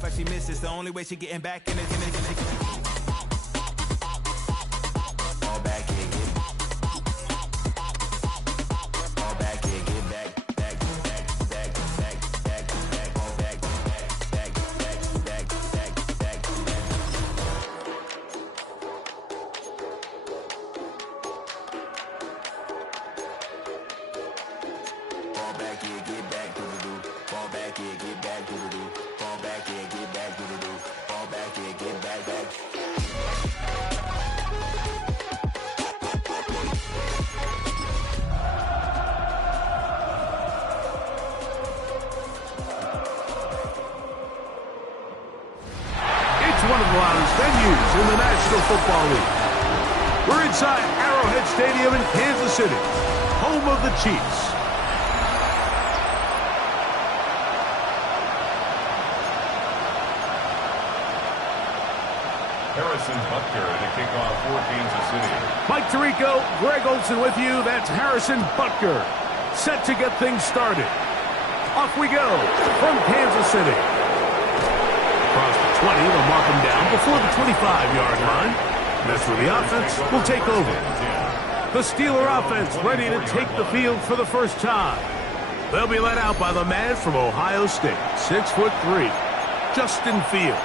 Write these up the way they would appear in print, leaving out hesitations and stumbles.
but she misses. The only way she getting back in it. All back here, get all back here, get back, back, back, back, back, back, back, all back, back, back, back, back, back, back, back. Fall back here, get back to the do. Fall back here, get back to the do. Fall back here, get back to the do. Fall back here, get back, back. It's one of the loudest venues in the National Football League. We're inside Arrowhead Stadium in Kansas City, home of the Chiefs. Harrison Butker to kick off for Kansas City. Mike Tirico, Greg Olson with you. That's Harrison Butker, set to get things started. Off we go from Kansas City. Across the 20, they'll mark him down before the 25-yard line. That's where the offense will take over. The Steeler offense ready to take the field for the first time. They'll be led out by the man from Ohio State, 6'3", Justin Fields.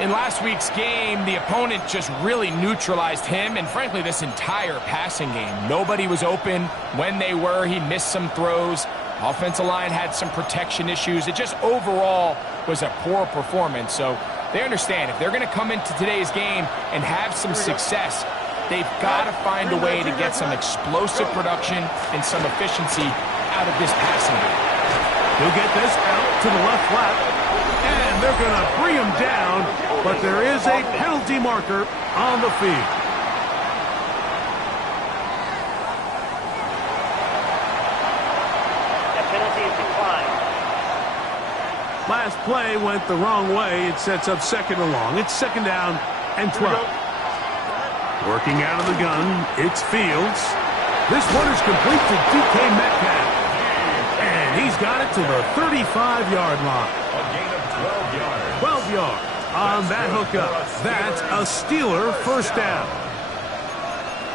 In last week's game, the opponent just really neutralized him and, frankly, this entire passing game. Nobody was open. When they were, he missed some throws. Offensive line had some protection issues. It just overall was a poor performance. So they understand if they're going to come into today's game and have some success, they've got to find a way to get some explosive production and some efficiency out of this passing game. He'll get this out to the left flat. And they're going to bring him down, but there is a penalty marker on the field. That penalty is declined. Last play went the wrong way. It sets up second and long. It's second down and 12. Working out of the gun, it's Fields. This one is complete to DK Metcalf. And he's got it to the 35-yard line. A gain of 12 yards. 12 yards on that hookup. That's a Steeler first down.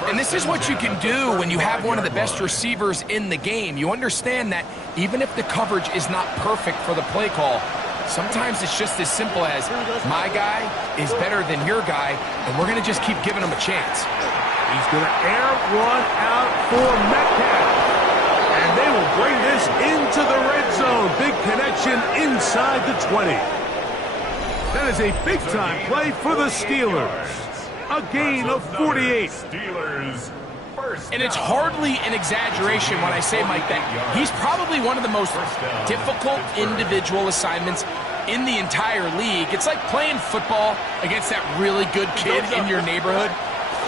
And this is what you can do when you have one of the best receivers in the game. You understand that even if the coverage is not perfect for the play call, sometimes it's just as simple as my guy is better than your guy, and we're going to just keep giving him a chance. He's going to air one out for Metcalf. And they will bring this into the red zone. Big connection inside the 20. That is a big-time play for the Steelers. A gain of 48. Steelers first. And it's hardly an exaggeration when I say, Mike, that he's probably one of the most difficult individual assignments in the entire league. It's like playing football against that really good kid in your neighborhood.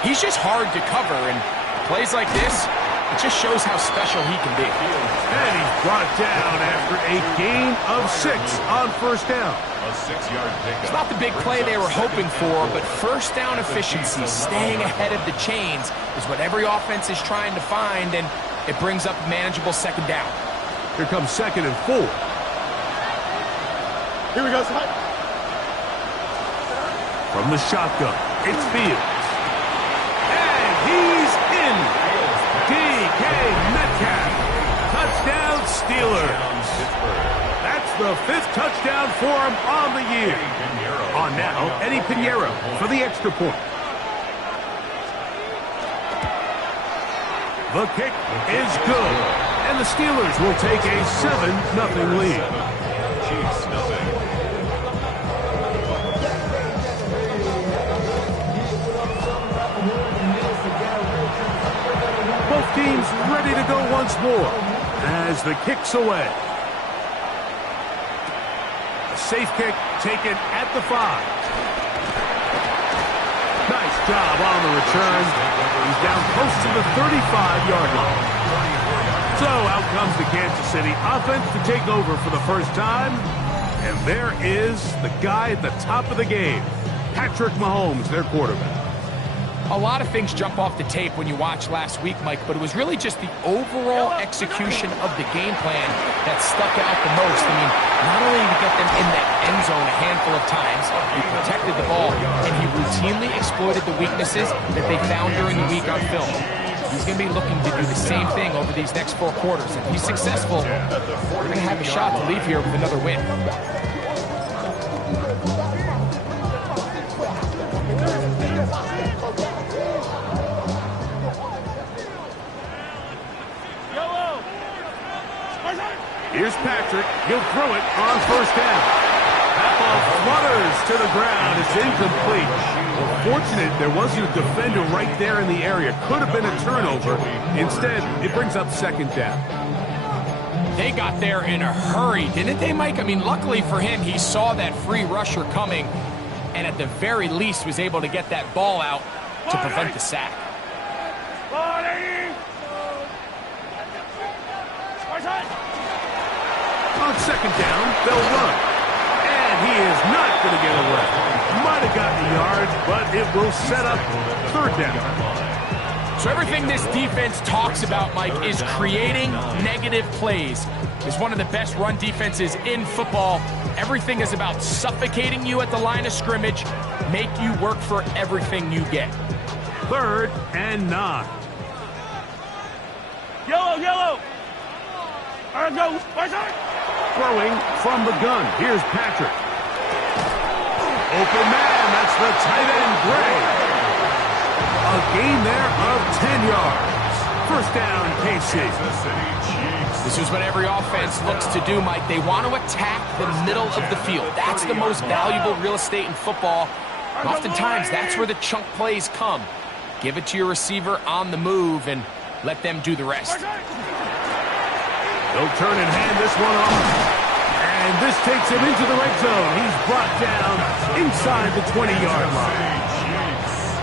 He's just hard to cover, and plays like this, it just shows how special he can be. And he's brought down after a gain of 6 on first down. A 6-yard pickup. It's not the big play they were hoping for, but first down efficiency, staying ahead of the chains, is what every offense is trying to find, and it brings up a manageable second down. Here comes second and 4. Here we go, From the shotgun, it's Fields. And he's in. DK Metcalf. Touchdown Steelers. That's the 5th touchdown for him on the year. On now, Eddie Pinheiro for the extra point. The kick is good. And the Steelers will take a 7-0 lead. Chiefs, nothing. Both teams ready to go once more as the kick's away. A safe kick taken at the 5. Nice job on the return. He's down close to the 35-yard line. So out comes the Kansas City offense to take over for the first time. And there is the guy at the top of the game, Patrick Mahomes, their quarterback. A lot of things jump off the tape when you watch last week, Mike, but it was really just the overall execution of the game plan that stuck out the most. I mean, not only did he get them in that end zone a handful of times. He protected the ball, and he routinely exploited the weaknesses that they found during the week on film. He's going to be looking to do the same thing over these next 4 quarters. If he's successful, we're going to have a shot to leave here with another win. Here's Patrick. He'll throw it on first down. That ball flutters to the ground. It's incomplete. Well, fortunate there wasn't a defender right there in the area. Could have been a turnover. Instead, it brings up second down. They got there in a hurry, didn't they, Mike? I mean, luckily for him, he saw that free rusher coming and at the very least was able to get that ball out to prevent the sack. On second down, they'll run. And he is not going to get away. Might have gotten the yards, but it will set up third down. So everything this defense talks about, Mike, is creating negative plays. It's one of the best run defenses in football. Everything is about suffocating you at the line of scrimmage, make you work for everything you get. 3rd and 9. Yellow. All right, go. Throwing from the gun. Here's Patrick. Open man. That's the tight end, Gray. A gain there of 10 yards. First down, KC. This is what every offense looks to do, Mike. They want to attack the middle of the field. That's the most valuable real estate in football. And oftentimes, that's where the chunk plays come. Give it to your receiver on the move and let them do the rest. They'll turn and hand this one off. And this takes him into the red zone. He's brought down inside the 20-yard line.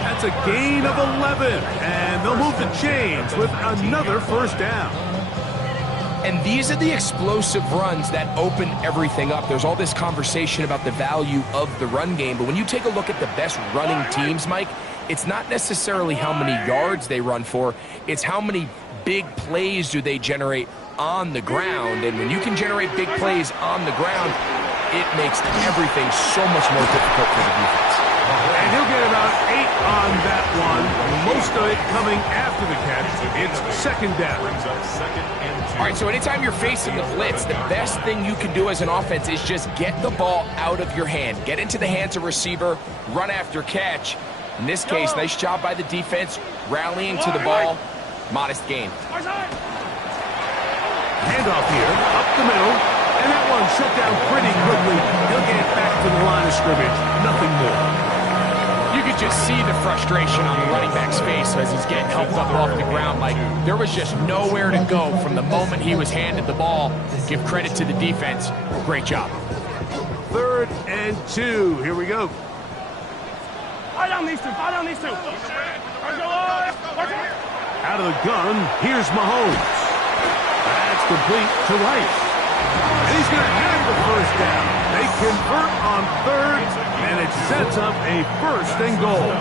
That's a gain of 11. And they'll move the chains with another first down. And these are the explosive runs that open everything up. There's all this conversation about the value of the run game. But when you take a look at the best running teams, Mike, it's not necessarily how many yards they run for. It's how many big plays do they generate on the ground. And when you can generate big plays on the ground, it makes everything so much more difficult for the defense. And he'll get about 8 on that one. Most of it coming after the catch. It's second down. All right, so anytime you're facing the blitz, the best thing you can do as an offense is just get the ball out of your hand. Get into the hands of receiver, run after catch. In this case, nice job by the defense, rallying to the ball. Modest gain. Handoff here, up the middle, and that one shut down pretty quickly. He'll get it back to the line of scrimmage. Nothing more. You could just see the frustration on the running back's face as he's getting helped up off the ground. Like, there was just nowhere to go from the moment he was handed the ball. Give credit to the defense. Great job. 3rd and 2. Here we go. I don't need to. Out of the gun, here's Mahomes. That's complete to Rice. And he's going to have the first down. They convert on 3rd, and it sets up a 1st and goal.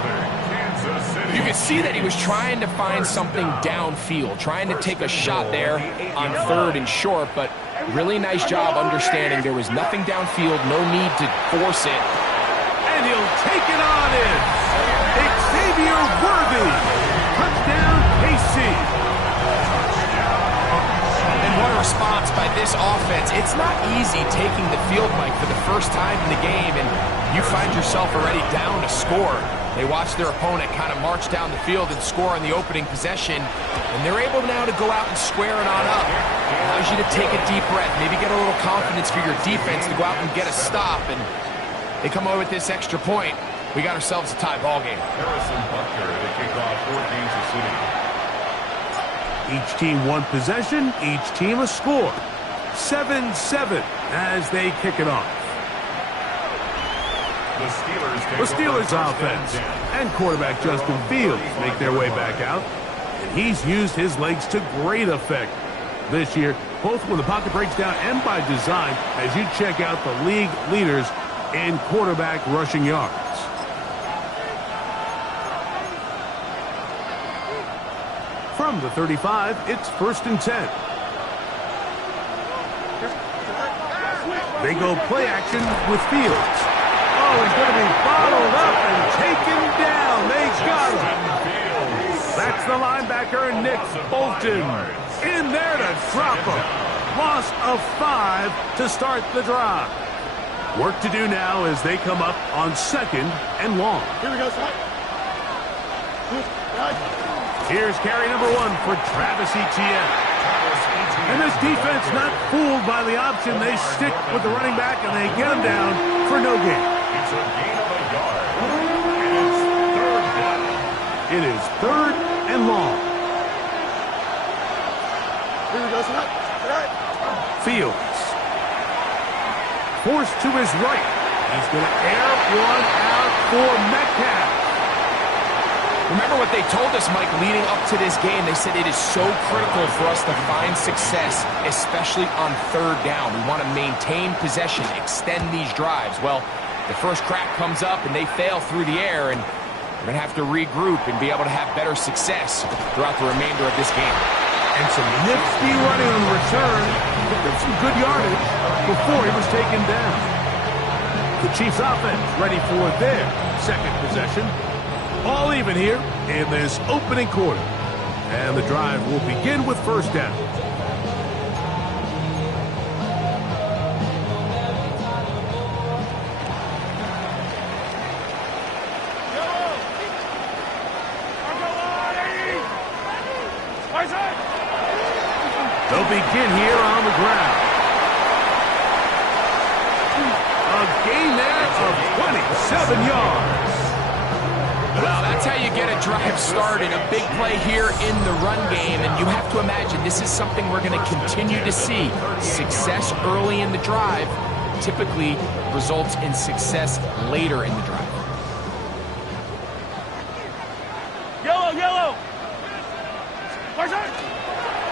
You could see that he was trying to find something downfield, trying to take a shot there on 3rd and short, but really nice job understanding there was nothing downfield, no need to force it. And he'll take it on in. Xavier Worthy. Touchdown, KC. And what a response by this offense. It's not easy taking the field, Mike, for the first time in the game, and you find yourself already down to score. They watch their opponent kind of march down the field and score on the opening possession, and they're able now to go out and square it on up. Allows you to take a deep breath, maybe get a little confidence for your defense to go out and get a stop, and they come away with this extra point. We got ourselves a tie ball game. Harrison Butker to kick off for Kansas City. Each team one possession, each team a score. 7-7 as they kick it off. The Steelers offense and quarterback Justin Fields make their way back out. And he's used his legs to great effect this year, both when the pocket breaks down and by design, as you check out the league leaders in quarterback rushing yards. From the 35, it's 1st and 10. They go play action with Fields. Oh, he's going to be bottled up and taken down. They got him. That's the linebacker, Nick Bolton. In there to drop him. Loss of 5 to start the drive. Work to do now as they come up on 2nd and long. Here we go, son. Here's carry number 1 for Travis Etienne. And this defense not fooled by the option. They stick with the running back and they get him down for no gain. It's a gain of a yard. And it's 3rd down. It is 3rd and long. Here we go, son. Fields. Forced to his right. He's going to air one out for Metcalf. Remember what they told us, Mike, leading up to this game. They said it is so critical for us to find success, especially on 3rd down. We want to maintain possession, extend these drives. Well, the first crack comes up and they fail through the air, and we're going to have to regroup and be able to have better success throughout the remainder of this game. And some nifty running on the return. Picked up some good yardage before he was taken down. The Chiefs offense ready for their 2nd possession. All even here in this opening quarter. And the drive will begin with 1st down. They'll begin here on the ground. A gain there of 27 yards. Well, that's how you get a drive started. A big play here in the run game, and you have to imagine this is something we're going to continue to see. Success early in the drive typically results in success later in the drive. Yellow.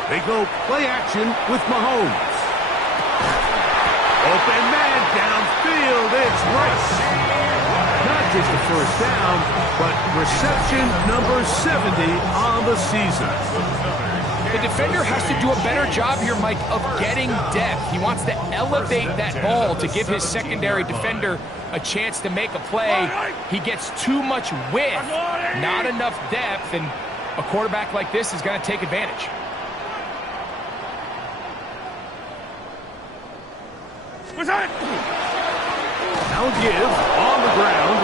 They go play action with Mahomes. Open man downfield. It's Rice. Not just a 1st down, but reception number 70 on the season. The defender has to do a better job here, Mike, of getting depth. He wants to elevate that ball to give his secondary defender a chance to make a play. He gets too much width, not enough depth, and a quarterback like this is going to take advantage. Now give on the ground,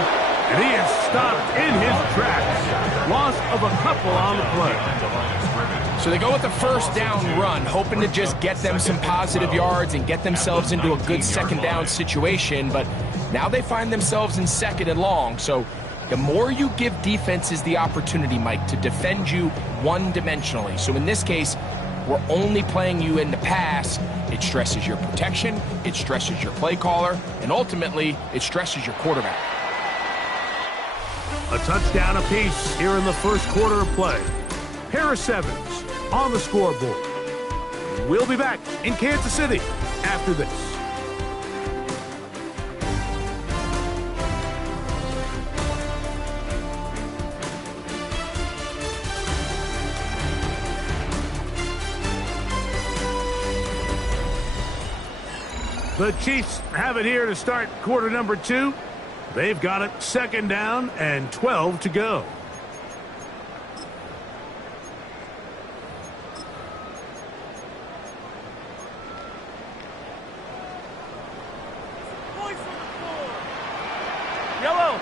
and he is stopped in his tracks. Loss of a couple on the play. So they go with the 1st down run, hoping to just get them some positive yards and get themselves into a good 2nd down situation, but now they find themselves in 2nd and long. So the more you give defenses the opportunity, Mike, to defend you one-dimensionally. So in this case, we're only playing you in the pass. It stresses your protection, it stresses your play caller, and ultimately, it stresses your quarterback. A touchdown apiece here in the 1st quarter of play. Harris Evans on the scoreboard. We'll be back in Kansas City after this. The Chiefs have it here to start quarter number 2. They've got it 2nd down and 12 to go. Yellow.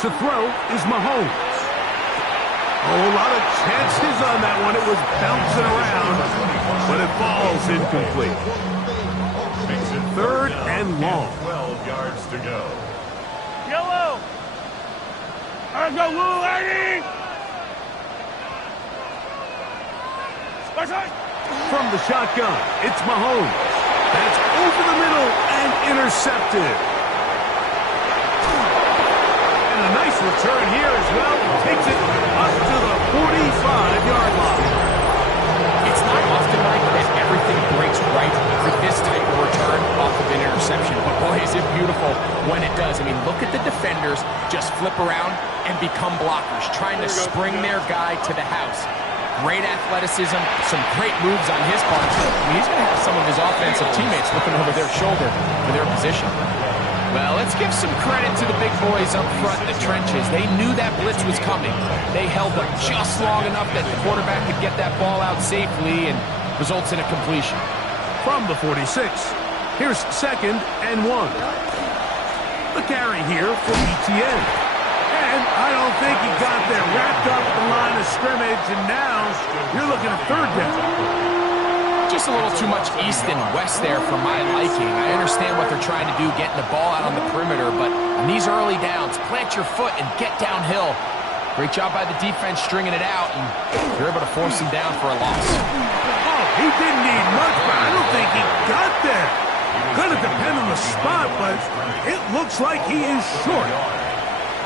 To throw is Mahomes. Oh, a lot of chances on that one. It was bouncing around, but it falls incomplete. 3rd and long. 12 yards to go. Yellow. Let's go, Woo, lady. From the shotgun, it's Mahomes. That's over the middle and intercepted. And a nice return here as well. Takes it up to the 45-yard line. It's not often, Mike, that everything breaks right for this type of return off of an interception. But boy, is it beautiful when it does. I mean, look at the defenders just flip around and become blockers, trying to spring their guy to the house. great athleticism, some great moves on his part. I mean, he's going to have some of his offensive teammates looking over their shoulder for their position. Well, let's give some credit to the big boys up front in the trenches. They knew that blitz was coming. They held up just long enough that the quarterback could get that ball out safely and results in a completion. From the 46, here's 2nd and 1. The carry here for ETN. And I don't think he got there. Wrapped up the line of scrimmage, and now you're looking at 3rd down. Just a little too much east and west there for my liking. I understand what they're trying to do, getting the ball out on the perimeter, but on these early downs, plant your foot and get downhill. Great job by the defense stringing it out, and you're able to force him down for a loss. Oh, he didn't need much, but I don't think he got there. Gonna depend on the spot, but it looks like he is short.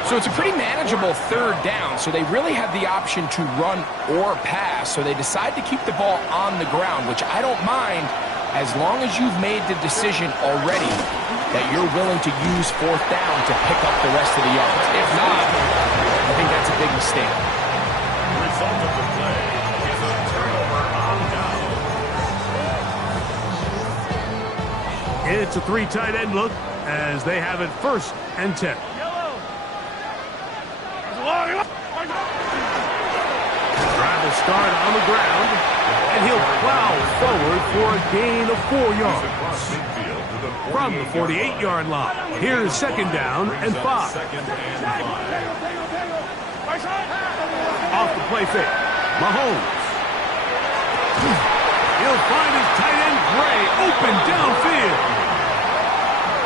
So it's a pretty manageable 3rd down, so they really have the option to run or pass, so they decide to keep the ball on the ground, which I don't mind as long as you've made the decision already that you're willing to use 4th down to pick up the rest of the yards. If not, I think that's a big mistake. The result of the play is a turnover on down. It's a 3 tight end look as they have it 1st and 10. Drive will start on the ground, and he'll plow forward for a gain of 4 yards. From the 48-yard line, here's 2nd down and 5. Off the play fake, Mahomes. He'll find his tight end Gray open downfield.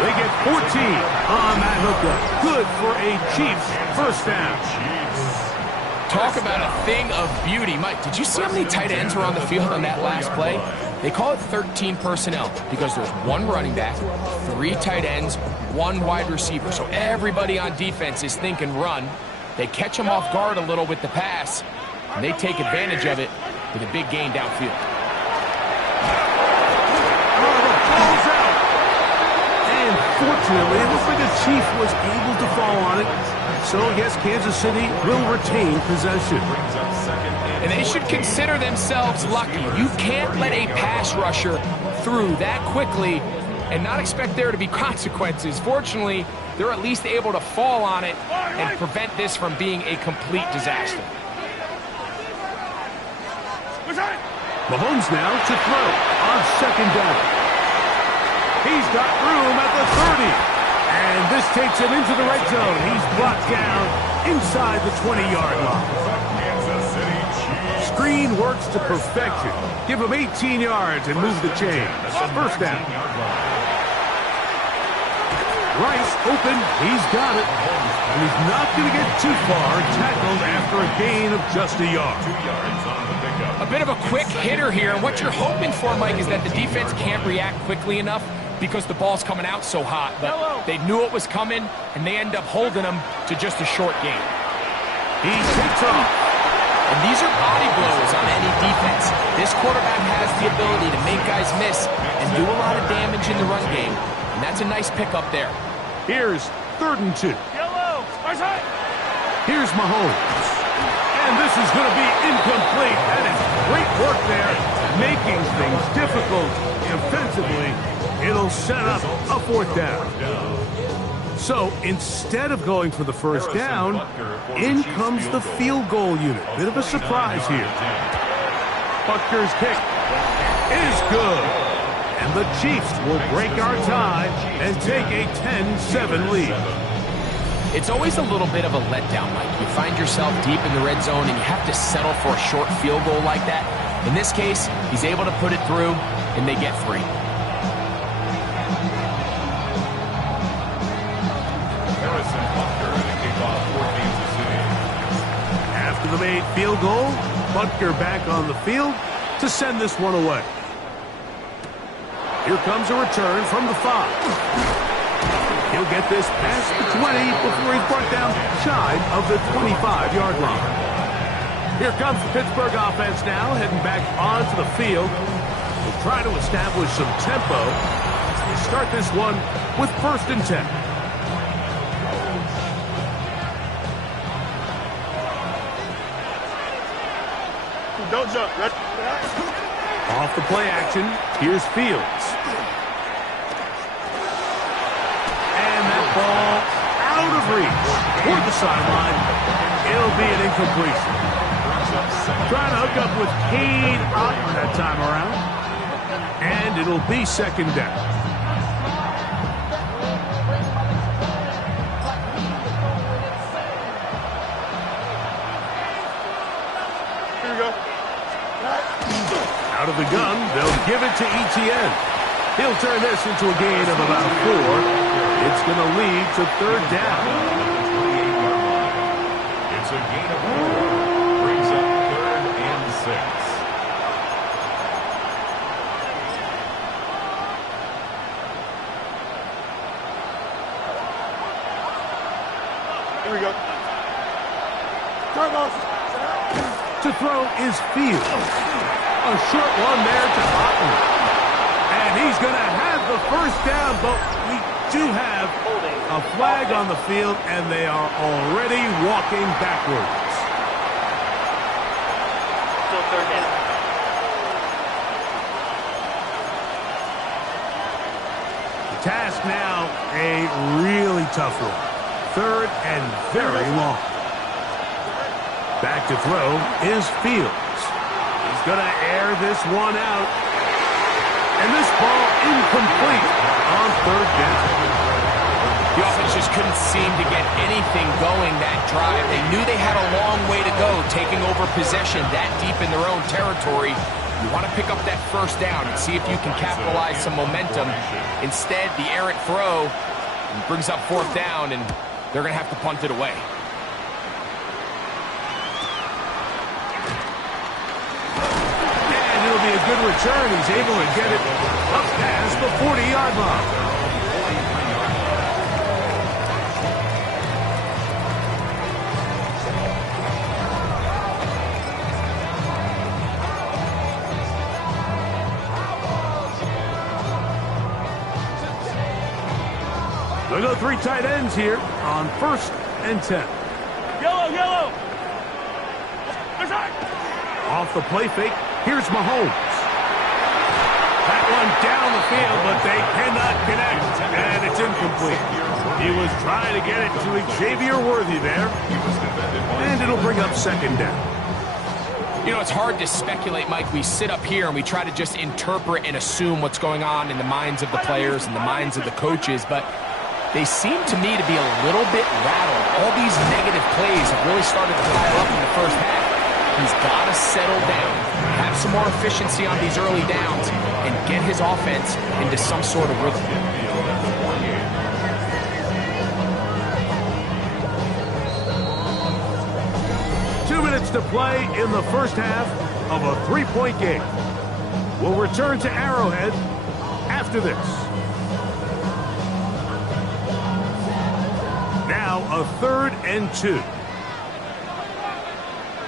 They get 14 on that hookup. Good for a Chiefs 1st down. Talk about a thing of beauty. Mike, did you see how many tight ends were on the field on that last play? They call it 13 personnel because there's 1 running back, 3 tight ends, 1 wide receiver. So everybody on defense is thinking run. They catch them off guard a little with the pass, and they take advantage of it with a big gain downfield. Fortunately, it looks like the Chief was able to fall on it. So, yes, Kansas City will retain possession. And they should consider themselves lucky. You can't let a pass rusher through that quickly and not expect there to be consequences. Fortunately, they're at least able to fall on it and prevent this from being a complete disaster. Mahomes now to throw on 2nd down. He's got room at the 30. And this takes him into the red zone. He's blocked down inside the 20-yard line. Screen works to perfection. Give him 18 yards and move the chains. 1st down. Rice open. He's got it. And he's not going to get too far. Tackled after a gain of just a yard. 2 yards on the pickup. A bit of a quick hitter here. And what you're hoping for, Mike, is that the defense can't react quickly enough because the ball's coming out so hot. But they knew it was coming, and they end up holding them to just a short gain. He takes off. And these are body blows on any defense. This quarterback has the ability to make guys miss and do a lot of damage in the run game. And that's a nice pickup there. Here's 3rd and 2. Here's Mahomes. And this is going to be incomplete. That is great work there, making things difficult defensively. It'll set up a 4th down. So instead of going for the 1st down, in comes the field goal unit. Bit of a surprise here. Butker's kick is good. And the Chiefs will break our tie and take a 10-7 lead. It's always a little bit of a letdown, Mike. You find yourself deep in the red zone and you have to settle for a short field goal like that. In this case, he's able to put it through, and they get 3. After the made field goal, Butker back on the field to send this one away. Here comes a return from the 5. He'll get this past the 20 before he's brought down shy of the 25-yard line. Here comes the Pittsburgh offense now, heading back onto the field. We'll try to establish some tempo. They start this one with 1st and 10. Don't jump. Ready? Off the play action, here's Fields. And that ball out of reach toward the sideline. It'll be an incompletion. Trying to hook up with Cade Otton that time around. And it'll be second down. Here we go. Out of the gun, they'll give it to Etienne. He'll turn this into a gain of about 4. It's going to lead to third down. It's a gain of 4. Brings up 3rd and 6. Here we go. Turn To throw is Fields. A short one there to Otton. And he's going to have the first down, but we do have a flag on the field, and they are already walking backwards. Still third down. The task now, a really tough one. 3rd and very long. Back to throw is Fields. He's going to air this one out. And this ball incomplete on 3rd down. The offense just couldn't seem to get anything going that drive. They knew they had a long way to go, taking over possession that deep in their own territory. You want to pick up that first down and see if you can capitalize some momentum. Instead, the errant throw brings up 4th down, and they're going to have to punt it away. And it'll be a good return. He's able to get it up past the 40-yard line. They'll go 3 tight ends here on 1st and 10. Yellow, yellow. Inside. Off the play fake, here's Mahomes. That one down the field, but they cannot connect, and it's incomplete. He was trying to get it to Xavier Worthy there, and it'll bring up 2nd down. You know, it's hard to speculate, Mike. We sit up here and we try to just interpret and assume what's going on in the minds of the players and the minds of the coaches, but they seem to me to be a little bit rattled. All these negative plays have really started to pile up in the first half. He's got to settle down, have some more efficiency on these early downs, and get his offense into some sort of rhythm. 2 minutes to play in the first half of a 3-point game. We'll return to Arrowhead after this. Now a 3rd and 2.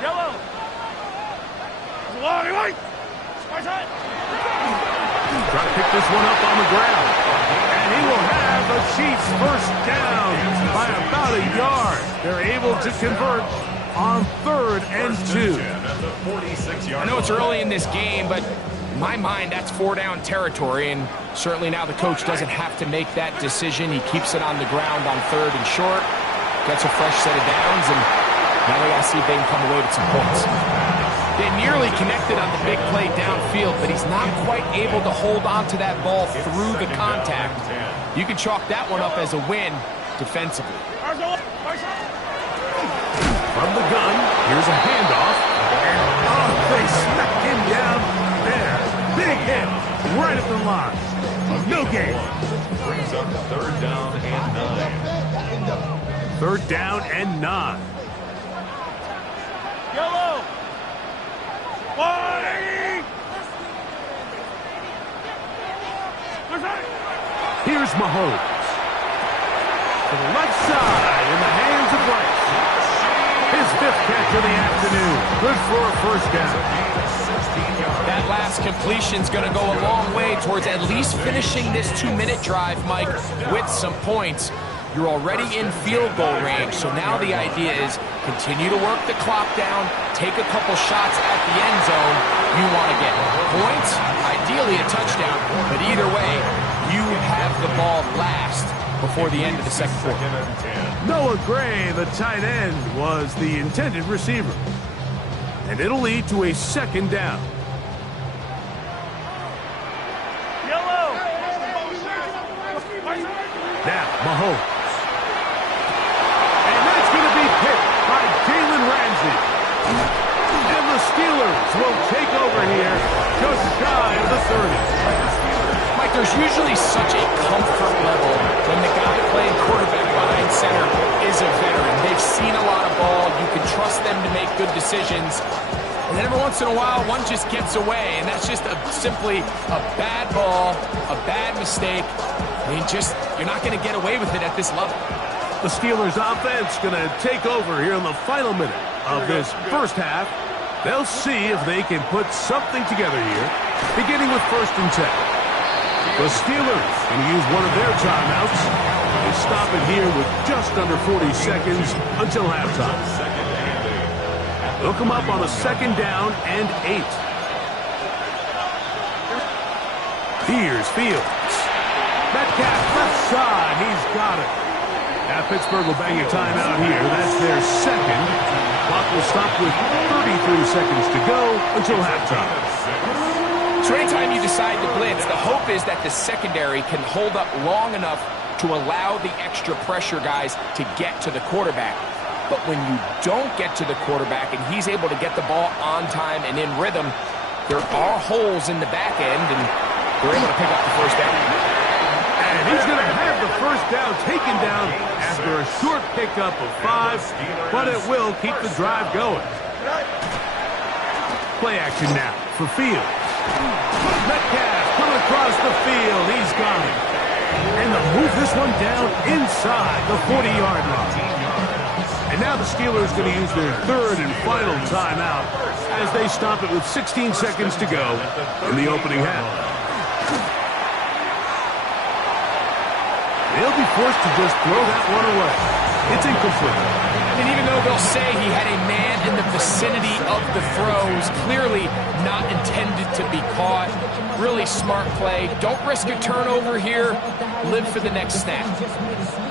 Yellow. Long right. Right side. Try to pick this one up on the ground. And he will have the Chiefs first down by about a yard. They're able to convert on 3rd and 2. I know it's early in this game, but in my mind, that's 4-down territory, and certainly now the coach doesn't have to make that decision. He keeps it on the ground on 3rd and short, gets a fresh set of downs, and now they got to see if they can come away with some points. They nearly connected on the big play downfield, but he's not quite able to hold on to that ball through the contact. You can chalk that one up as a win defensively. From the gun, here's a handoff. And they smacked him down there. Big hit right at the line. No gain. Brings up 3rd down and 9. 3rd down and 9. Yellow. 180. Here's Mahomes. To the left side in the hands of Rice. His 5th catch of the afternoon. Good for a first down. That last completion's going to go a long way towards at least finishing this 2-minute drive, Mike, with some points. You're already in field goal range, so now the idea is continue to work the clock down, take a couple shots at the end zone, you want to get points, ideally a touchdown, but either way, you have the ball last before the end of the second quarter. Noah Gray, the tight end, was the intended receiver. And it'll lead to a second down. Yellow. Now, Mahomes. And that's going to be picked by Jalen Ramsey. And the Steelers will take over here just shy of the 30. Mike, there's usually such a comfort level when the guy playing quarterback behind center is a veteran. They've seen a lot of ball. You can trust them to make good decisions. And then every once in a while, one just gets away, and that's just simply a bad ball, a bad mistake. I mean, you're not going to get away with it at this level. The Steelers offense going to take over here in the final minute of this first half. They'll see if they can put something together here, beginning with 1st and 10. The Steelers going to use one of their timeouts. They stop it here with just under 40 seconds until halftime. They'll come up on a 2nd down and 8. Here's Fields. Metcalf left side. He's got it. Now Pittsburgh will bang a timeout here. That's their second. Clock will stop with 33 seconds to go until halftime. So anytime you decide to blitz, the hope is that the secondary can hold up long enough to allow the extra pressure guys to get to the quarterback. But when you don't get to the quarterback and he's able to get the ball on time and in rhythm, there are holes in the back end, and they're able to pick up the first down. And he's going to have the first down taken down after a short pickup of 5, but it will keep the drive going. Play action now for Fields. Metcalf coming across the field. He's got it. And they'll move this one down inside the 40-yard line. And now the Steelers going to use their 3rd and final timeout as they stop it with 16 seconds to go in the opening half. They'll be forced to just throw that one away. It's incomplete. And even though they'll say he had a man in the vicinity of the throws, clearly not intended to be caught. Really smart play. Don't risk a turnover here. Live for the next snap.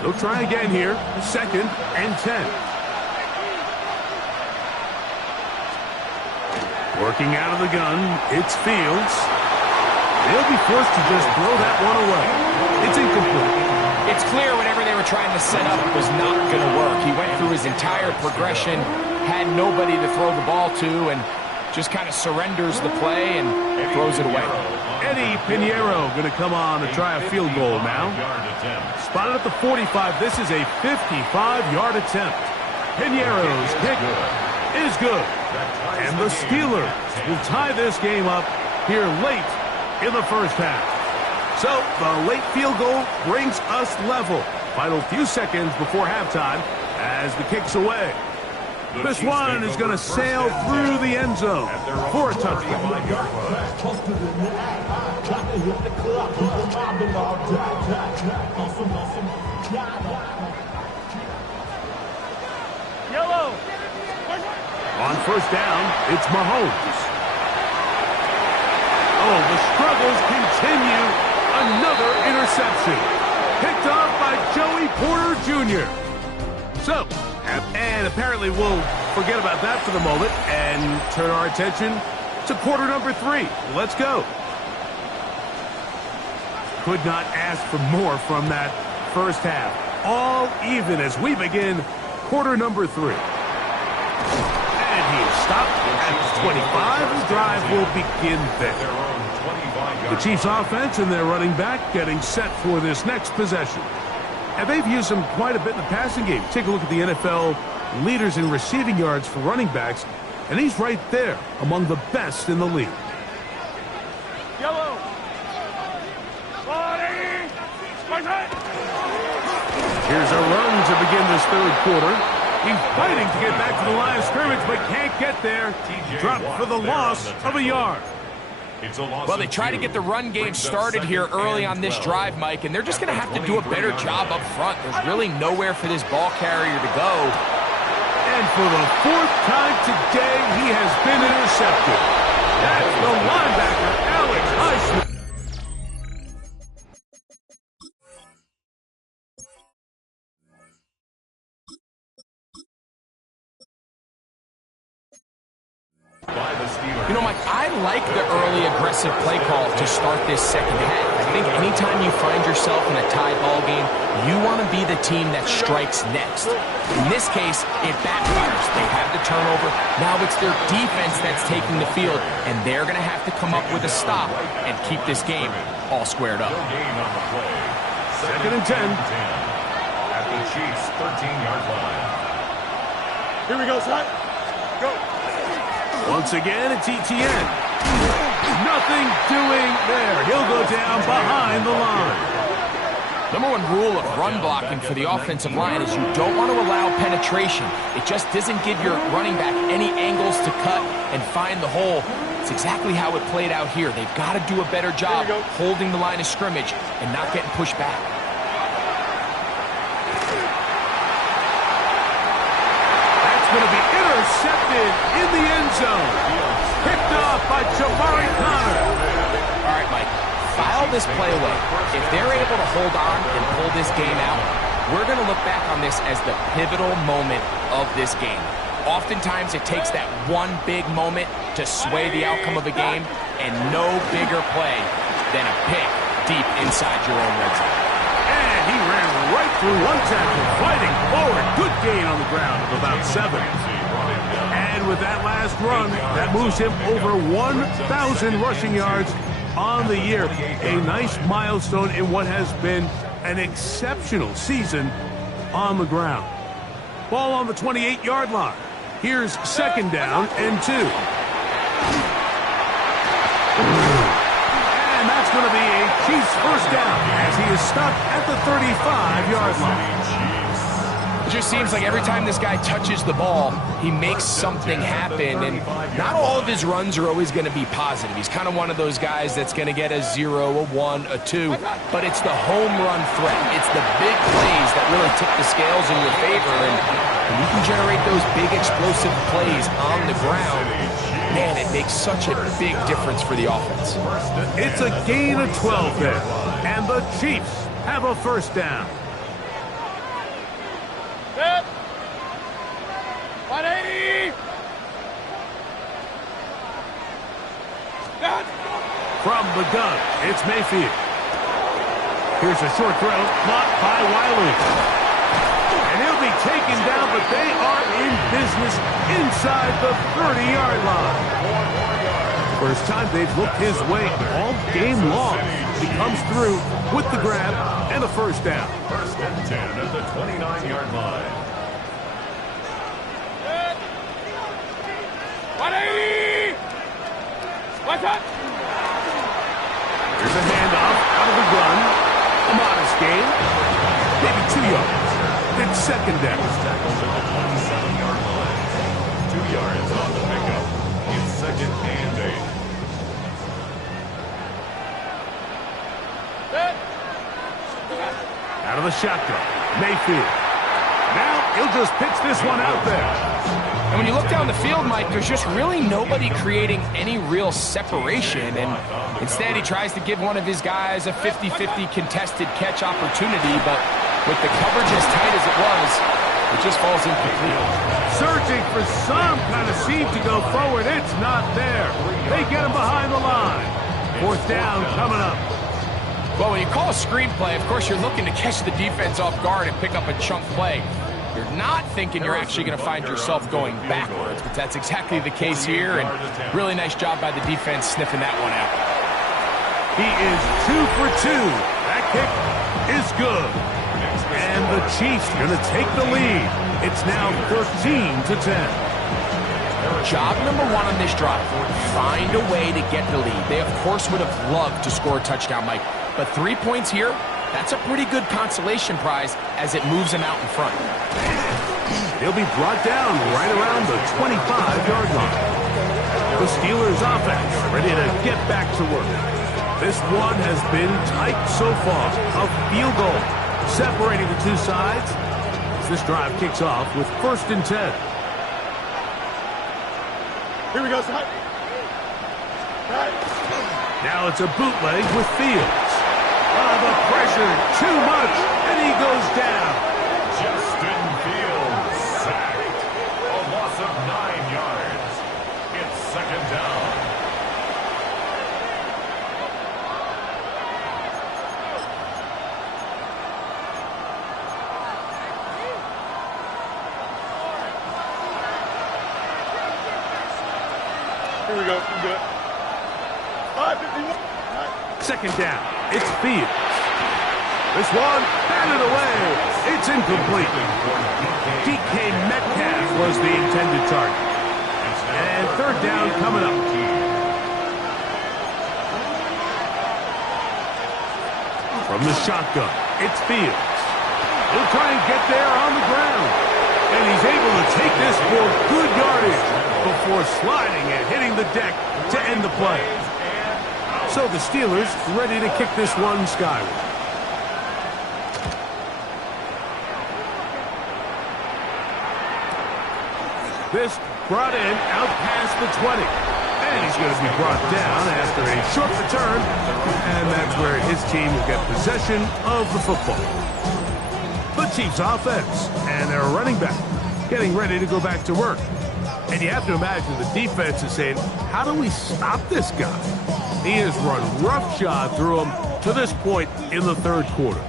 They'll try again here. 2nd and 10. Working out of the gun, it's Fields. They'll be forced to just throw that one away. It's incomplete. It's clear whatever they were trying to set up was not going to work. He went through his entire progression, had nobody to throw the ball to, and just kind of surrenders the play and throws it away. Eddie Pinheiro going to come on to try a field goal now. Spotted at the 45. This is a 55-yard attempt. Pinheiro's kick is good. And the Steelers will tie this game up here late in the first half. So the late field goal brings us level. Final few seconds before halftime as the kick's away. This one is going to sail through the end zone for a touchdown. Yellow. On 1st down, it's Mahomes. Oh, the struggles continue. Another interception. Picked off by Joey Porter Jr. So, and apparently we'll forget about that for the moment and turn our attention to quarter number 3. Let's go. Could not ask for more from that first half. All even as we begin quarter number 3. And he is stopped at the 25. The drive will begin there. The Chiefs offense and their running back getting set for this next possession. And they've used him quite a bit in the passing game. Take a look at the NFL leaders in receiving yards for running backs, and he's right there among the best in the league. Yellow. Here's a run to begin this 3rd quarter. He's fighting to get back to the line of scrimmage, but can't get there. Dropped for the loss of a yard. Well, they try to get the run game started here early on this drive, Mike, and they're just going to have to do a better job up front. There's really nowhere for this ball carrier to go. And for the fourth time today, he has been intercepted. That's the linebacker, Alex Highsmith. By the Steelers. You know, Mike, I like the early aggressive play call to start this second half. I think anytime you find yourself in a tie ball game, you want to be the team that strikes next. In this case, it backfires. They have the turnover. Now it's their defense that's taking the field, and they're going to have to come up with a stop and keep this game all squared up. No gain on the play. Second and 10. At the Chiefs' 13-yard line. Here we go, son. Go. Once again, it's ETN. Nothing doing there. He'll go down behind the line. Number one rule of run blocking for the offensive line is you don't want to allow penetration. It just doesn't give your running back any angles to cut and find the hole. It's exactly how it played out here. They've got to do a better job holding the line of scrimmage and not getting pushed back. That's going to be intercepted in the end zone. Picked off by Jamari Connor. All right, Mike, file this play away. If they're able to hold on and pull this game out, we're going to look back on this as the pivotal moment of this game. Oftentimes, it takes that one big moment to sway the outcome of a game, and no bigger play than a pick deep inside your own red zone. And he ran right through one tackle, fighting forward. Good gain on the ground of about 7. And with that last run, that moves him over 1,000 rushing yards on the year. A nice milestone in what has been an exceptional season on the ground. Ball on the 28-yard line. Here's second down and 2. And that's going to be a Chiefs first down as he is stuck at the 35-yard line. It just seems like every time this guy touches the ball, he makes something happen, and not all of his runs are always going to be positive. He's kind of one of those guys that's going to get a 0, a 1, a 2, but it's the home run threat. It's the big plays that really tip the scales in your favor, and when you can generate those big explosive plays on the ground, man, it makes such a big difference for the offense. It's a gain of 12 there, and the Chiefs have a first down. Set. 180. Got. From the gun, it's Mayfield. Here's a short throw, blocked by Wiley. And he'll be taken down, but they are in business inside the 30-yard line. First time they've looked his way all game long. He comes through with the grab and a first down. First and 10 at the 29-yard line. 180. One touch. Here's a handoff out of the gun. A modest gain. Maybe 2 yards. It's second down. Tackles at the 27-yard line. 2 yards on the pickup. It's second and 8. Set. Out of the shotgun, Mayfield. Now he'll just pitch this one out there. And when you look down the field, Mike, there's just really nobody creating any real separation. And instead, he tries to give one of his guys a 50-50 contested catch opportunity. But with the coverage as tight as it was, it just falls incomplete. Searching for some kind of seam to go forward. It's not there. They get him behind the line. Fourth down coming up. Well, when you call a screenplay, of course, you're looking to catch the defense off guard and pick up a chunk play. You're not thinking you're actually going to find yourself going backwards, but that's exactly the case here, and really nice job by the defense sniffing that one out. He is 2 for 2. That kick is good. And the Chiefs are going to take the lead. It's now 13-10. Job number 1 on this drive, find a way to get the lead. They, of course, would have loved to score a touchdown, Mike, but 3 points here, that's a pretty good consolation prize as it moves him out in front. He'll be brought down right around the 25-yard line. The Steelers offense ready to get back to work. This one has been tight so far. A field goal separating the two sides as this drive kicks off with first and 10. Here we go, son. Right. Now it's a bootleg with Fields. Oh, the pressure, too much, and he goes down. Justin Fields sacked. A loss of 9 yards. It's second down. Here we go. I'm good. 5:51. Second down, it's Fields. This one, batted away. It's incomplete. DK Metcalf was the intended target. And third down coming up. From the shotgun, it's Fields. He'll try and get there on the ground. And he's able to take this for good yardage before sliding and hitting the deck to end the play. So the Steelers ready to kick this one skyward. This brought in out past the 20. And he's going to be brought down after a short return. And that's where his team will get possession of the football. The Chiefs offense and their running back getting ready to go back to work. And you have to imagine the defense is saying, how do we stop this guy? He has run roughshod through him to this point in the third quarter.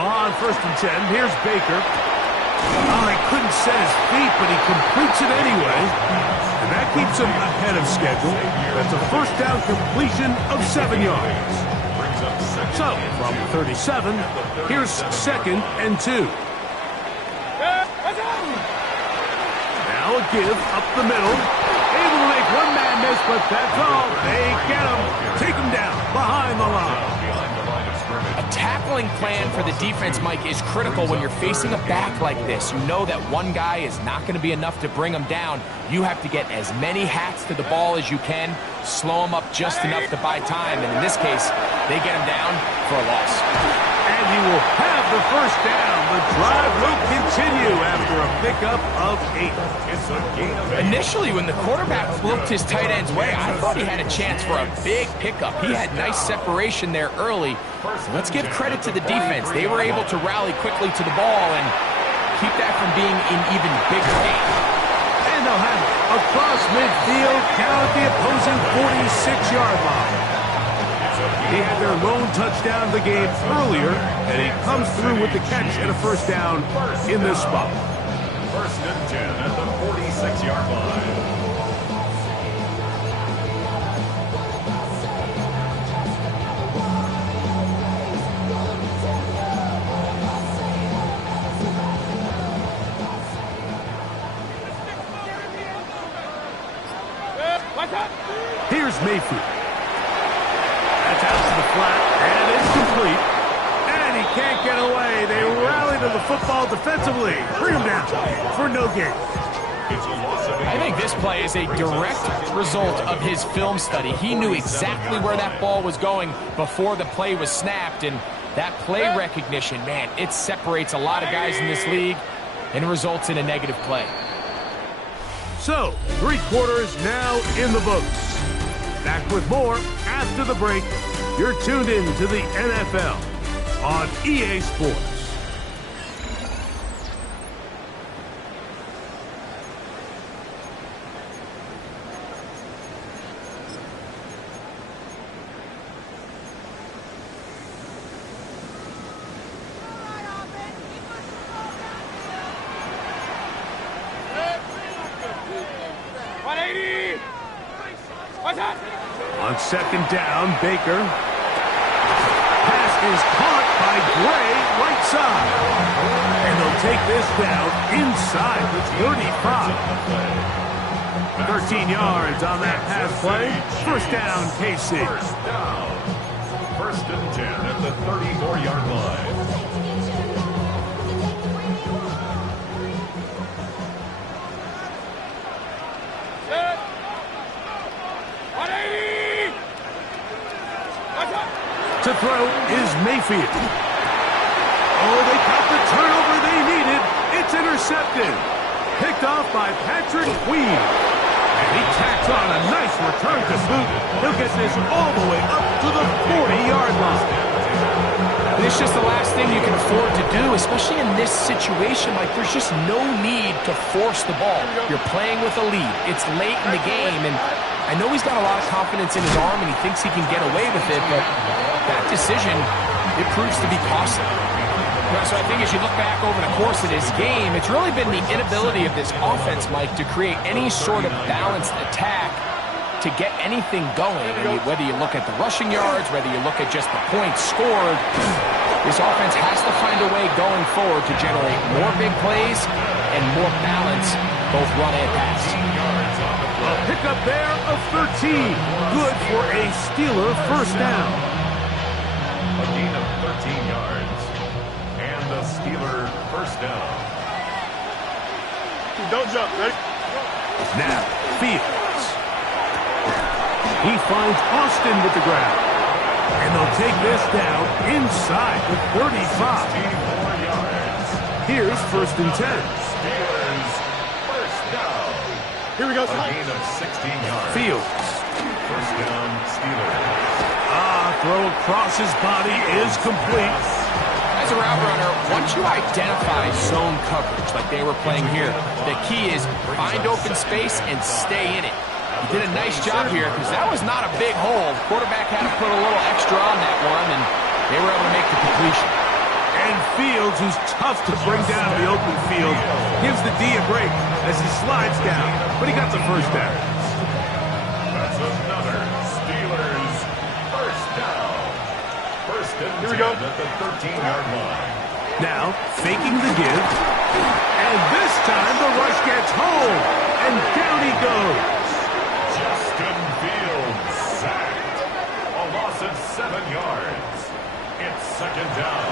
On 1st and 10, here's Baker. Oh, he couldn't set his feet, but he completes it anyway. And that keeps him ahead of schedule. That's a first down completion of 7 yards. So, from 37, here's 2nd and 2. Now a give up the middle. Able to make one man miss, but that's all. They get him. Take him down behind the line. A tackling plan for the defense, Mike, is critical when you're facing a back like this. You know that one guy is not going to be enough to bring him down. You have to get as many hats to the ball as you can, slow him up just enough to buy time, and in this case, they get him down for a loss. And he will have the first down. The drive will continue after a pickup of 8. Initially, when the quarterback looked his tight end's way, I thought he had a chance for a big pickup. He had nice separation there early. Let's give credit to the defense. They were able to rally quickly to the ball and keep that from being an even bigger game. And they'll have it across midfield down at the opposing 46-yard line. He had their lone touchdown of the game earlier, and he comes through with the catch and a first down in this spot. 1st and 10 at the 46-yard line. Here's Mayfield. That's out to the flat, and it's complete. And he can't get away. They rally to the football defensively. Bring him down for no gain. I think this play is a direct result of his film study. He knew exactly where that ball was going before the play was snapped, and that play recognition, man, it separates a lot of guys in this league and results in a negative play. So, 3 quarters now in the books. Back with more after the break. You're tuned in to the NFL on EA Sports. On 2nd down, Baker. Pass is caught by Gray, right side. And they'll take this down inside the 35. 13 yards on that pass play. First down, KC. First down. 1st and 10 at the 34-yard line. To throw is Mayfield. Oh, they got the turnover they needed. It's intercepted. Picked off by Patrick Queen. And he tacks on a nice return to boot. He'll get this all the way up to the 40-yard line. And it's just the last thing you can afford to do, especially in this situation. Like, there's just no need to force the ball. You're playing with a lead. It's late in the game, and I know he's got a lot of confidence in his arm, and he thinks he can get away with it, but that decision, it proves to be costly. So I think as you look back over the course of this game, it's really been the inability of this offense, Mike, to create any sort of balanced attack to get anything going. I mean, whether you look at the rushing yards, whether you look at just the points scored, this offense has to find a way going forward to generate more big plays and more balance, both run and pass. A pickup there of 13. Good for a Steeler first down. A gain of 13 yards. And the Steeler first down. Don't jump, ready? Now, Fields. He finds Austin with the ground. And they'll take this down inside the 35. 54 yards. Here's first and 10. Steelers first down. Here we go. A gain of 16 yards. Fields. First down, Steelers. Throw across his body is complete. As a route runner, once you identify zone coverage like they were playing here, the key is find open space and stay in it. He did a nice job here because that was not a big hole. The quarterback had to put a little extra on that one, and they were able to make the completion. And Fields, who's tough to bring down in the open field, gives the D a break as he slides down. But he got the first down. That's another Steelers first down. First and 10 Here we go. at the 13-yard line. Now, faking the give. And this time the rush gets home. And down he goes. Justin Fields sacked. A loss of 7 yards. It's second down.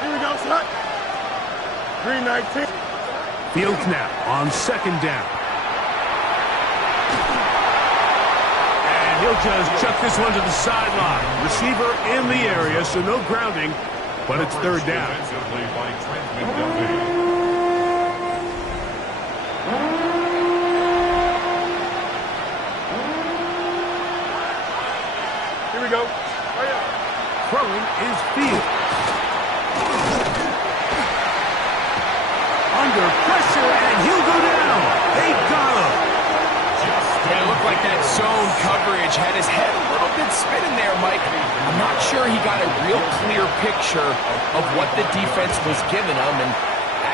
Here we go, son. 319. Fields now on second down. And he'll just chuck this one to the sideline. Receiver in the area, so no grounding, but it's third down. Defensively by Trent McDuffie. Here we go. Hurry up. Throwing is Fields. Under pressure, and he'll go down. They got him. Yeah, it looked like that zone coverage had his head a little bit spinning there, Mike. I'm not sure he got a real clear picture of what the defense was giving him, and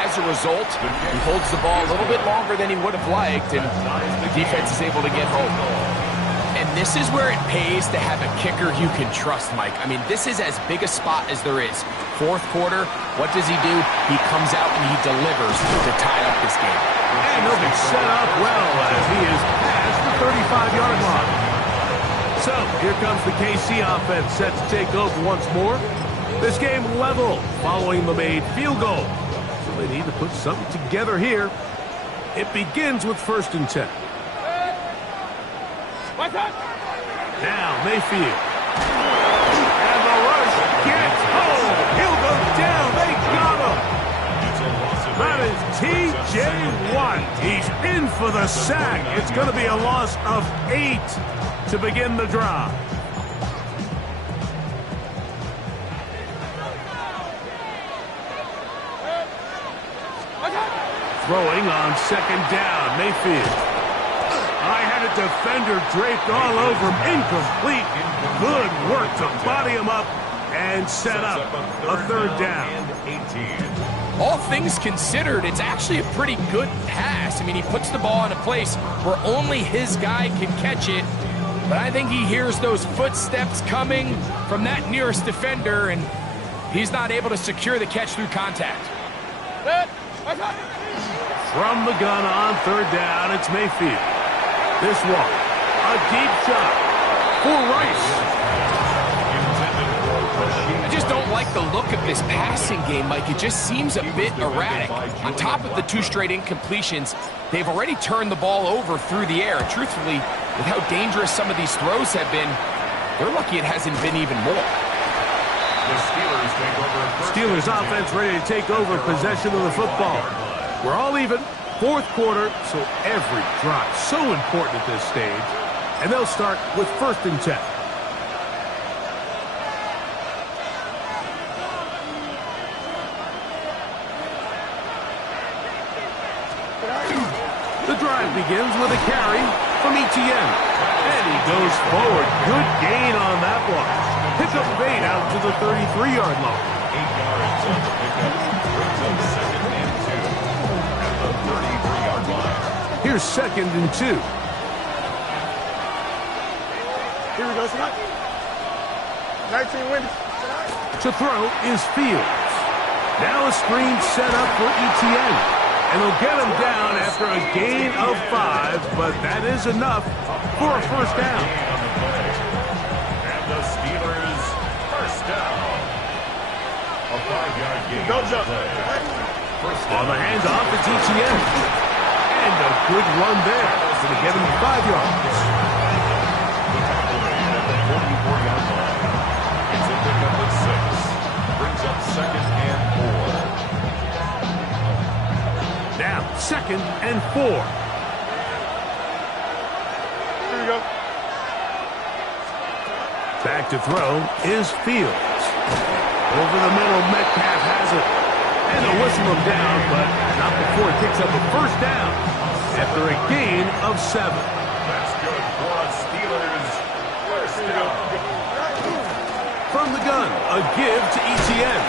as a result, he holds the ball a little bit longer than he would have liked, and the defense is able to get home. And this is where it pays to have a kicker you can trust, Mike. I mean, this is as big a spot as there is. Fourth quarter, what does he do? He comes out and he delivers to tie up this game. And he'll be set up well as he is past the 35-yard line. So, here comes the KC offense set to take over once more. This game level following the made field goal. So they need to put something together here. It begins with first and 10. Now Mayfield. And the rush gets home. He'll go down. They got him. That is T.J. Watt. He's in for the sack. It's going to be a loss of 8 to begin the drive. Throwing on second down, Mayfield. I had a defender draped all over him. Incomplete. Good work to body him up and set up a third down. All things considered, it's actually a pretty good pass. I mean, he puts the ball in a place where only his guy can catch it. But I think he hears those footsteps coming from that nearest defender, and he's not able to secure the catch through contact. From the gun on third down, it's Mayfield. This one, a deep shot for Rice. just don't like the look of this passing game, Mike. It just seems a bit erratic. On top of the 2 straight incompletions, they've already turned the ball over through the air. And truthfully, with how dangerous some of these throws have been, they're lucky it hasn't been even more. The Steelers take over. Steelers offense ready to take over possession of the football. We're all even. 4th quarter, so every drive so important at this stage. And they'll start with 1st and 10. The drive begins with a carry from Etienne. And he goes forward. Good gain on that one. Pick up 8 out to the 33-yard line. 8 yards on the pickup. Brings up 2nd and 2 at the 33-yard line. Here's 2nd and 2. Here we go tonight. 19 wins. To throw is Fields. Now a screen set up for Etienne. And they'll get him down after a gain of 5, but that is enough for a 1st down. And the Steelers, 1st down. A 5-yard gain. Go, Joe. On the handoff, it's Etienne. And a good run there. It's going to get him 5 yards. The tackle made at the 44-yard line. It's a pickup of 6. Brings up 2nd and 4. Now, 2nd and 4. Here we go. Back to throw is Fields. Over the middle, Metcalf has it. And they'll whistle him down, but not before he picks up a 1st down after a gain of 7. That's good for a Steelers 1st down. From the gun, a give to Etienne.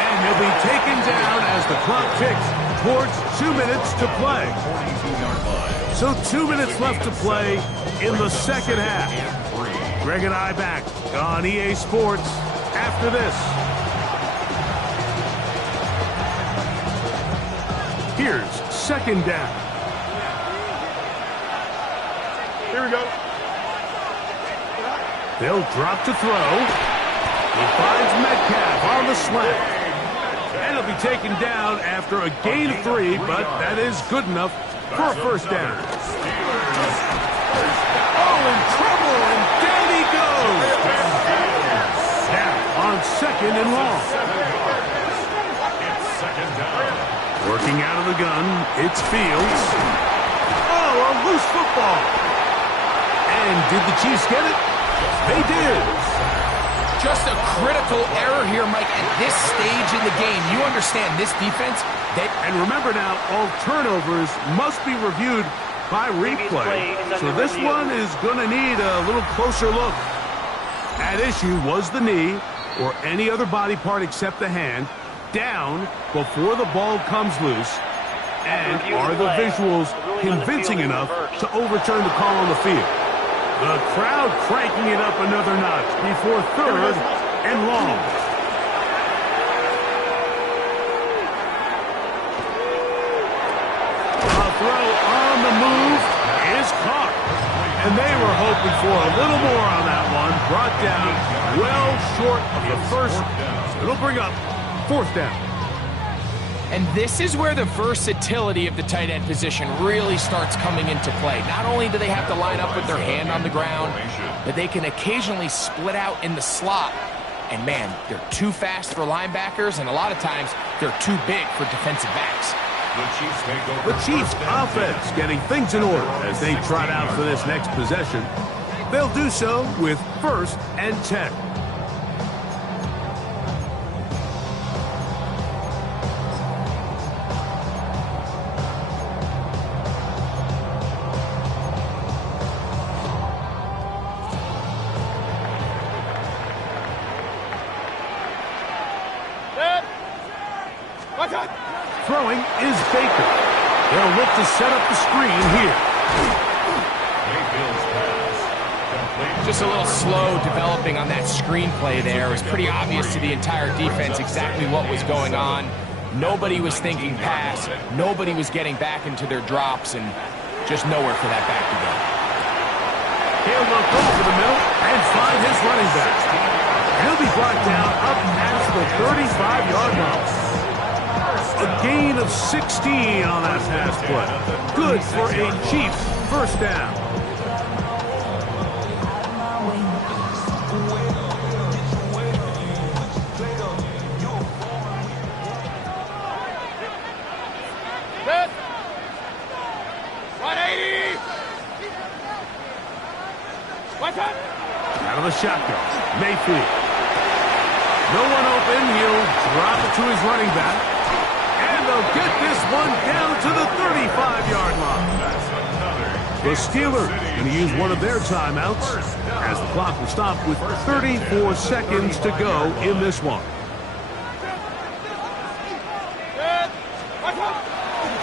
And he'll be taken down as the clock ticks towards 2 minutes to play. 42-yard line. So 2 minutes left to play in the 2nd half. Greg and I back on EA Sports after this. Here's 2nd down. Here we go. They'll drop to throw. He finds Metcalf on the slant. And he'll be taken down after a gain of 3, but that is good enough for a 1st down. Oh, in trouble, and down he goes. Now on 2nd and long. It's 2nd down. Working out of the gun, it's Fields. Oh, a loose football. And did the Chiefs get it? They did. Just a critical error here, Mike, at this stage in the game. You understand this defense? And remember now, all turnovers must be reviewed by replay. So this one is going to need a little closer look. At issue was the knee, or any other body part except the hand, down before the ball comes loose. And are the visuals convincing enough to overturn the call on the field? The crowd cranking it up another notch before 3rd and long. A throw on the move is caught. And they were hoping for a little more on that one. Brought down well short of the 1st. It'll bring up 4th down. And this is where the versatility of the tight end position really starts coming into play. Not only do they have to line up with their hand on the ground, but they can occasionally split out in the slot. And man, they're too fast for linebackers, and a lot of times they're too big for defensive backs. The Chiefs offense getting things in order as they trot out for this next possession. They'll do so with 1st and 10. Throwing is Baker. They'll look to set up the screen here. Just a little slow developing on that screenplay there. It was pretty obvious to the entire defense exactly what was going on. Nobody was thinking pass. Nobody was getting back into their drops, and just nowhere for that back to go. He'll look over the middle and find his running back. He'll be brought down up past the 35-yard line. A gain of 16 on that pass play. Good for a Chiefs first down. Good. 180. What's up? Out of the shotgun, Mayfield. No one open. He'll drop it to his running back. And they'll get this one down to the 35-yard line. The Steelers going to use one of their timeouts as the clock will stop with 34 seconds to go in this one.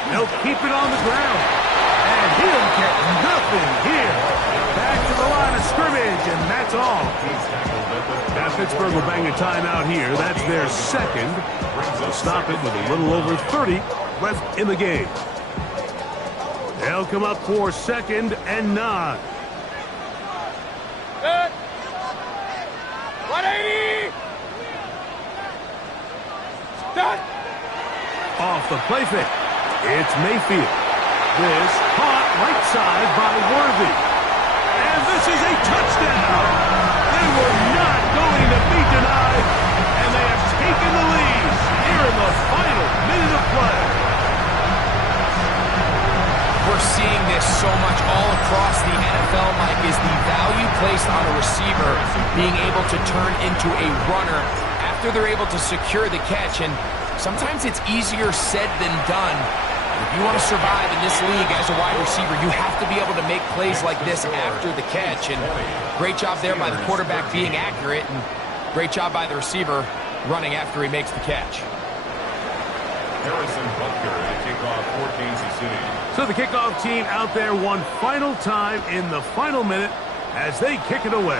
They'll keep it on the ground. And he'll get nothing here. Back to the line of scrimmage, and that's all. Now Pittsburgh will bang a timeout here. That's their second. They'll stop it with a little over 30 left in the game. They'll come up for 2nd and 9. Good. 180. Done. Off the play fake. It's Mayfield. This caught right side by Worthy. And this is a touchdown. They were not going to be denied, and they have taken the lead here in the final minute of play. We're seeing this so much all across the NFL, Mike, is the value placed on a receiver being able to turn into a runner after they're able to secure the catch. And sometimes it's easier said than done. If you want to survive in this league as a wide receiver, you have to be able to make plays like this after the catch. And great job there by the quarterback being accurate, and great job by the receiver running after he makes the catch. Harrison Butker to kick off for Kansas City. So the kickoff team out there one final time in the final minute as they kick it away.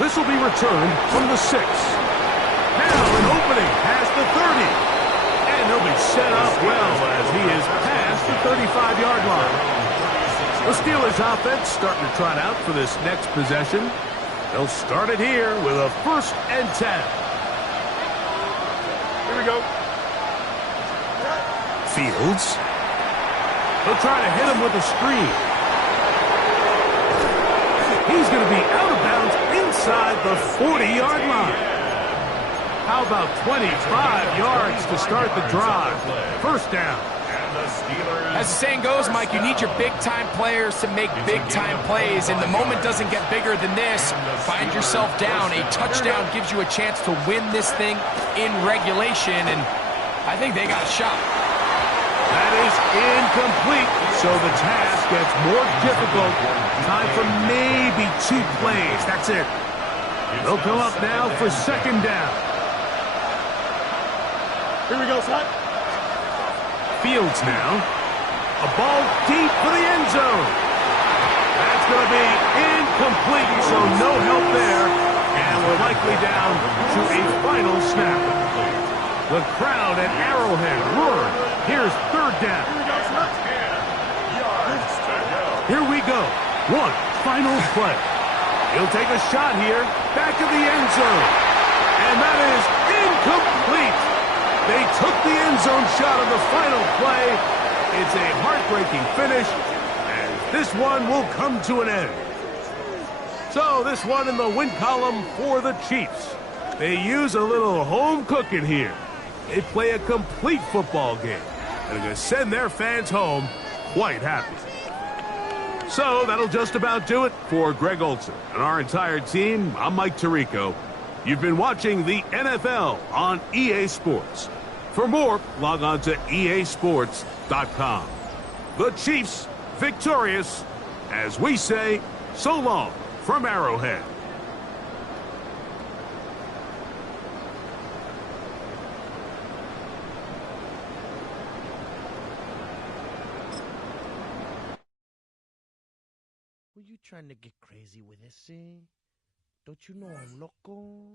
This will be returned from the 6. Now an opening past the 30. And he'll be set up well as he is past the 35-yard line. The Steelers offense starting to trot out for this next possession. They'll start it here with a 1st and 10. Here we go. Fields. They'll try to hit him with a screen. He's going to be out of bounds inside the 40-yard line. How about 25 yards to start the drive? 1st down. As the saying goes, Mike, you need your big-time players to make big-time plays, and the moment doesn't get bigger than this. Find yourself down. A touchdown gives you a chance to win this thing in regulation, and I think they got a shot. That is incomplete, so the task gets more difficult. Time for maybe 2 plays. That's it. They'll come up now for 2nd down. Here we go, son. Fields now. A ball deep for the end zone. That's going to be incomplete, so no help there. And we're likely down to a final snap. The crowd at Arrowhead roaring. Here's 3rd down. Here we go. One final play. He'll take a shot here. Back of the end zone. And that is incomplete. They took the end zone shot on the final play. It's a heartbreaking finish, and this one will come to an end. So this one in the win column for the Chiefs. They use a little home cooking here. They play a complete football game, and they're going to send their fans home quite happy. So that'll just about do it for Greg Olson and our entire team. I'm Mike Tirico. You've been watching the NFL on EA Sports. For more, log on to easports.com. The Chiefs victorious, as we say, so long from Arrowhead. Were you trying to get crazy with this, eh? Don't you know I'm loco?